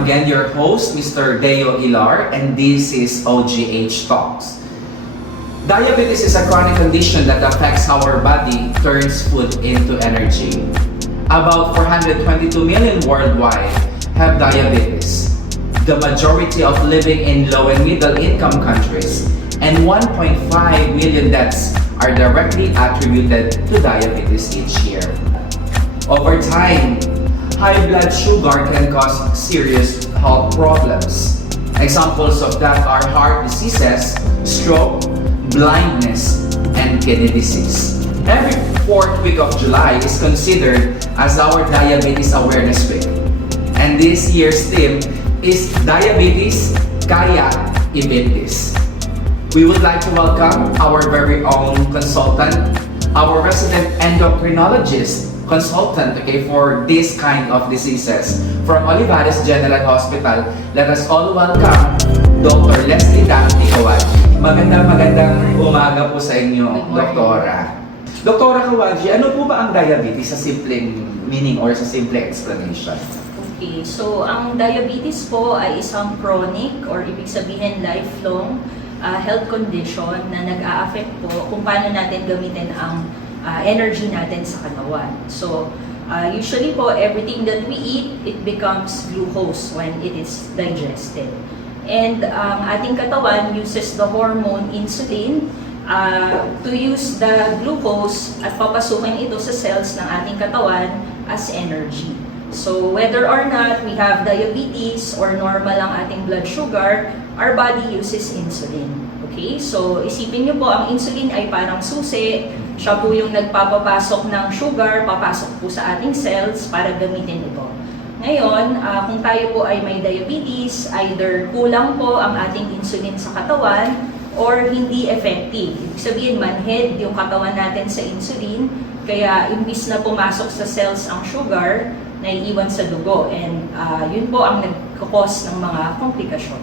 again your host, Mr. Deo Ilar, and this is OGH Talks. Diabetes is a chronic condition that affects how our body turns food into energy. About 422 million worldwide have diabetes, the majority of living in low and middle income countries, and 1.5 million deaths are directly attributed to diabetes each year. Over time, high blood sugar can cause serious health problems. Examples of that are heart diseases, stroke, blindness, and kidney disease. Every fourth week of July is considered as our Diabetes Awareness Week. And this year's theme is Diabetes Kaya Ibentis. We would like to welcome our very own consultant, our resident endocrinologist consultant, for this kind of diseases from Olivares General Hospital. Let us all welcome Dr. Leslie Daphne Kawaji. Magandang umaga po sa inyo, Doktora. Doktora Kawaji, ano po ba ang diabetes sa simpleng meaning or sa simple explanation? Okay, so ang diabetes po ay isang chronic or ibig sabihin lifelong health condition na nag-a-affect po kung paano natin gamitin ang energy natin sa katawan. So, usually po, everything that we eat, it becomes glucose when it is digested. And ang ating katawan uses the hormone insulin to use the glucose at papasukin ito sa cells ng ating katawan as energy. So, whether or not we have diabetes or normal ang ating blood sugar, our body uses insulin. Okay? So, isipin niyo po, ang insulin ay parang susi. Siya po yung nagpapapasok ng sugar, papasok po sa ating cells para gamitin ito. Ngayon, kung tayo po ay may diabetes, either kulang po ang ating insulin sa katawan or hindi effective. Ibig sabihin, manhid yung katawan natin sa insulin, kaya imbis na pumasok sa cells ang sugar, naiiwan sa dugo. And yun po ang nagkakos ng mga komplikasyon.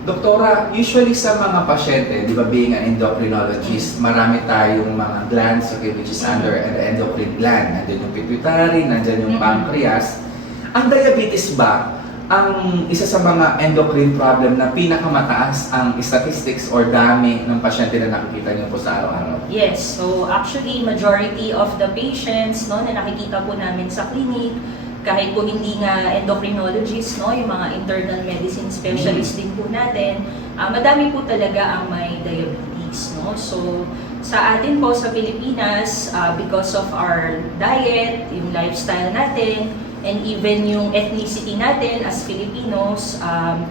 Doktora, usually sa mga pasyente, di ba, being an endocrinologist, marami tayong mga glands, which is under the endocrine gland. Nandiyan yung pituitary, nandiyan yung pancreas. Ang diabetes ba ang isa sa mga endocrine problem na pinakamataas ang statistics or dami ng pasyente na nakikita niyo po sa araw-araw? Yes, so actually majority of the patients na nakikita po namin sa clinic, kahit po hindi nga endocrinologist, yung mga internal medicine specialist din po natin, madami po talaga ang may diabetes. So, sa atin po sa Pilipinas, because of our diet, yung lifestyle natin, and even yung ethnicity natin as Filipinos,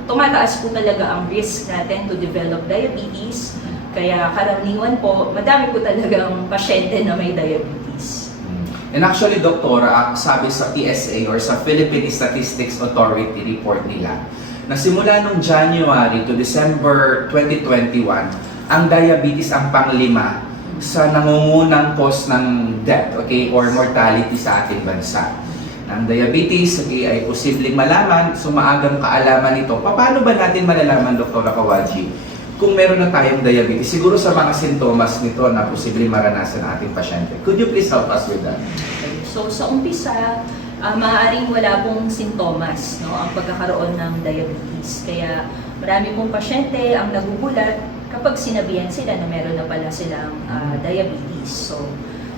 tumataas po talaga ang risk natin to develop diabetes. Kaya karaniwan po, madami po talagang pasyente na may diabetes. And actually, Doktora, sabi sa PSA or sa Philippine Statistics Authority report nila, na simula noong January to December 2021, ang diabetes ang panglima sa nangungunang cause ng death, or mortality sa ating bansa. Ang diabetes, ay posibleng malaman, maagang kaalaman nito. Paano ba natin malalaman, Doktora Kawaji, kung meron na tayong diabetes, siguro sa mga sintomas nito na posibleng maranasan ng ating pasyente? Could you please help us with that? So sa umpisa, maaaring wala pong sintomas ang pagkakaroon ng diabetes. Kaya marami pong pasyente ang nagugulat kapag sinabihan sila na meron na pala silang diabetes. So,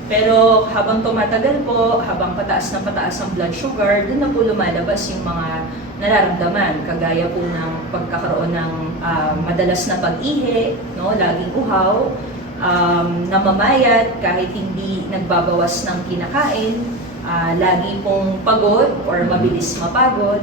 pero habang tumatagal po, habang pataas ng pataas ang blood sugar, doon na po lumalabas yung mga nararamdaman, kagaya po ng pagkakaroon ng madalas na pag-ihi, laging uhaw, namamayat kahit hindi nagbabawas ng kinakain, lagi pong pagod or mabilis mapagod,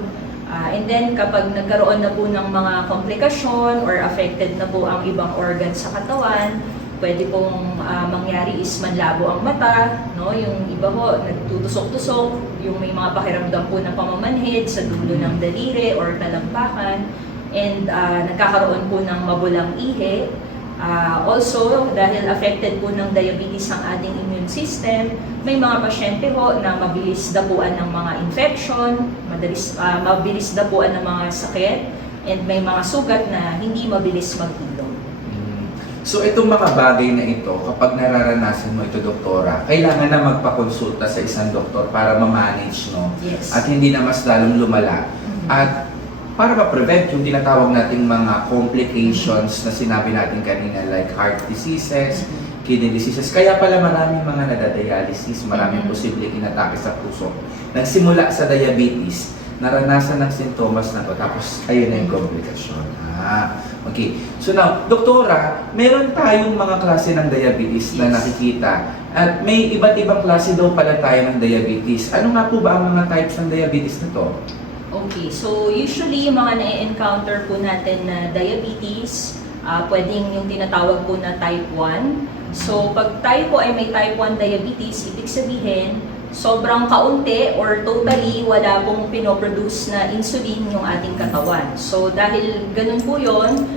and then kapag nagkaroon na po ng mga komplikasyon or affected na po ang ibang organ sa katawan, pwede pong mangyari is manlabo ang mata, yung iba po nagtutusok-tusok, yung may mga pakiramdam po ng pamamanhid sa dulo ng daliri or talampakan, and nagkakaroon po ng mabulang ihi. Also, dahil affected po ng diabetes ang ating immune system, may mga pasyente po na mabilis dapuan ng mga infection, mabilis dapuan ng mga sakit, and may mga sugat na hindi mabilis maghilom. So itong mga bagay na ito, kapag nararanasan mo ito, Doktora, kailangan na magpakonsulta sa isang doktor para ma-manage, Yes. At hindi na mas lalong lumala. At para ma-prevent yung tinatawag nating mga complications na sinabi natin kanina like heart diseases, kidney diseases. Kaya pala maraming mga nadadialysis, maraming posibleng inatake sa puso. Nagsimula sa diabetes, naranasan ng sintomas na to, tapos ayun na yung komplikasyon. Okay. So now, doktora, meron tayong mga klase ng diabetes na nakikita at may iba't ibang klase daw pala tayo ng diabetes. Ano nga po ba ang mga types ng diabetes na to? Okay, so usually yung mga na-encounter po natin na diabetes, pwedeng yung tinatawag po na type 1. So pag tayo po ay may type 1 diabetes, ibig sabihin, sobrang kaunti or totally wala pong pinoproduce na insulin yung ating katawan. So dahil ganun po yun,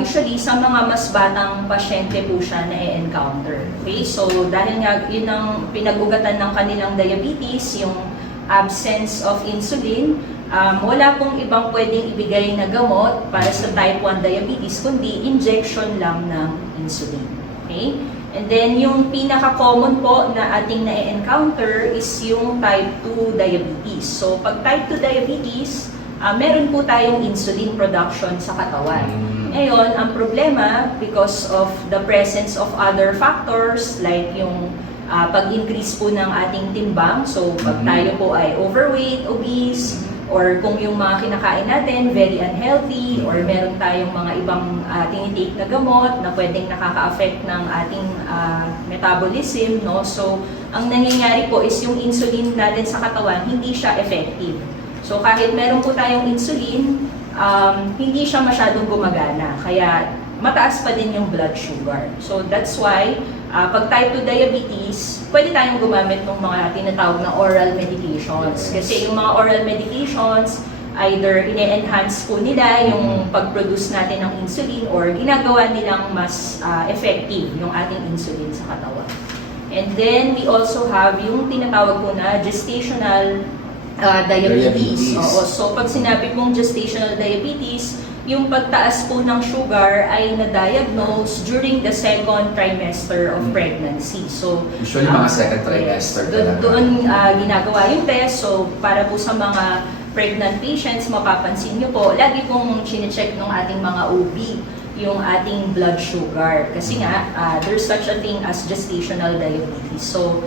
usually sa mga mas batang pasyente po siya na-encounter. Okay, so dahil nga yun ang pinag-ugatan ng kanilang diabetes, yung absence of insulin, wala pong ibang pwedeng ibigay na gamot para sa type 1 diabetes, kundi injection lang ng insulin. Okay? And then, yung pinaka-common po na ating na-encounter is yung type 2 diabetes. So, pag type 2 diabetes, meron po tayong insulin production sa katawan. Ngayon, ang problema, because of the presence of other factors, like yung pag-increase po ng ating timbang, so pag tayo po ay overweight, obese, or kung yung mga kinakain natin very unhealthy, or meron tayong mga ibang tinitake na gamot na pwedeng nakaka-affect ng ating metabolism, no? So, ang nangyayari po is yung insulin natin sa katawan, hindi siya effective. So, kahit meron po tayong insulin, hindi siya masyadong gumagana. Kaya, mataas pa din yung blood sugar. So, that's why, pag type 2 diabetes, pwede tayong gumamit ng mga tinatawag na oral medications. Kasi yung mga oral medications, either ine-enhance po nila yung pag-produce natin ng insulin or ginagawa nilang mas effective yung ating insulin sa katawan. And then, we also have yung tinatawag po na gestational diabetes. Oo. So, pag sinabi pong gestational diabetes, yung pagtaas po ng sugar ay na-diagnose during the second trimester of pregnancy. So, usually mga second trimester talaga. Doon ginagawa yung test. So, para po sa mga pregnant patients, mapapansin nyo po, lagi pong chinecheck ng ating mga OB yung ating blood sugar. Kasi nga, there's such a thing as gestational diabetes. So,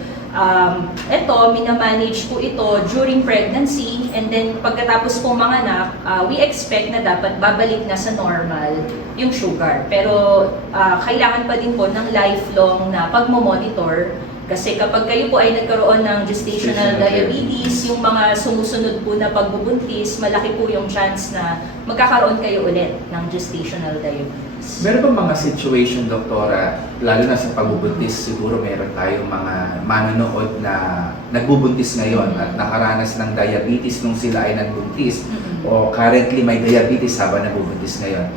minamanage po ito during pregnancy, and then pagkatapos po manganak, we expect na dapat babalik na sa normal yung sugar. Pero kailangan pa din po ng lifelong na pagmomonitor, kasi kapag kayo po ay nagkaroon ng gestational diabetes, yung mga sumusunod po na pagbubuntis, malaki po yung chance na magkakaroon kayo ulit ng gestational diabetes. Meron ba mga situation, doktora, lalo na sa pagbubuntis, siguro meron tayong mga manonood na nagbubuntis ngayon at nakaranas ng diabetes nung sila ay nagbuntis o currently may diabetes habang nagbubuntis ngayon.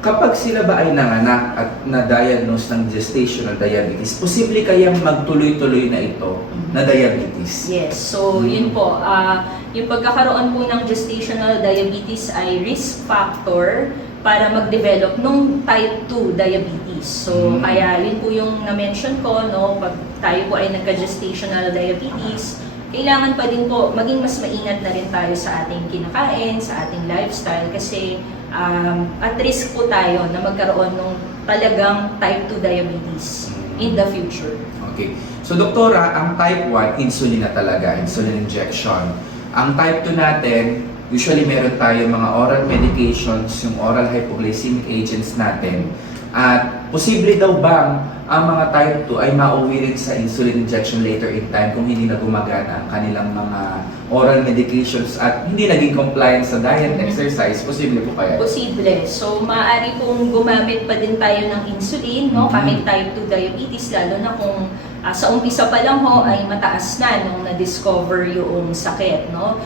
Kapag sila ba ay nanganak at na-diagnose ng gestational diabetes, posible kayang magtuloy-tuloy na ito na diabetes? Yes. So, yun po. Yung pagkakaroon po ng gestational diabetes ay risk factor para mag-develop nung type 2 diabetes. So, kaya yun po yung na-mention ko, no? Pag tayo po ay nagka-gestational diabetes, kailangan pa din po maging mas maingat na rin tayo sa ating kinakain, sa ating lifestyle, kasi at risk po tayo na magkaroon ng talagang type 2 diabetes in the future. Okay. So, doktora, ang type 1, insulin na talaga, insulin injection. Ang type 2 natin, usually meron tayo mga oral medications, yung oral hypoglycemic agents natin. At posible daw bang ang mga type 2 ay mauwi rin sa insulin injection later in time kung hindi na gumagana ang kanilang mga oral medications at hindi naging compliant sa diet, exercise? Posible po kaya? Posible. So, maaari pong gumamit pa din tayo ng insulin, no? Kahit type 2 diabetes, lalo na kung sa umpisa pa lang ho ay mataas na nung na-discover yung sakit, no?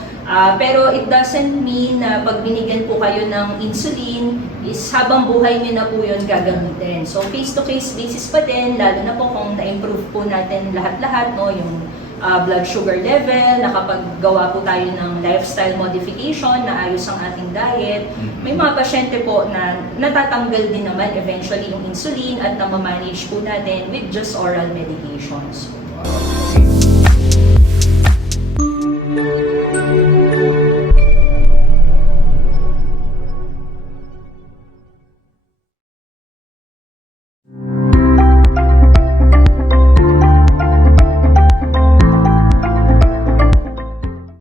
Pero it doesn't mean na pag binigyan po kayo ng insulin is habang buhay niyo na po yun gagamitin. So case-to-case basis pa din, lalo na po kung na-improve po natin lahat-lahat, no? Yung blood sugar level, nakapaggawa po tayo ng lifestyle modification, na ayos ang ating diet. May mga pasyente po na natatanggal din naman eventually yung insulin at namamanage po natin with just oral medications. Wow.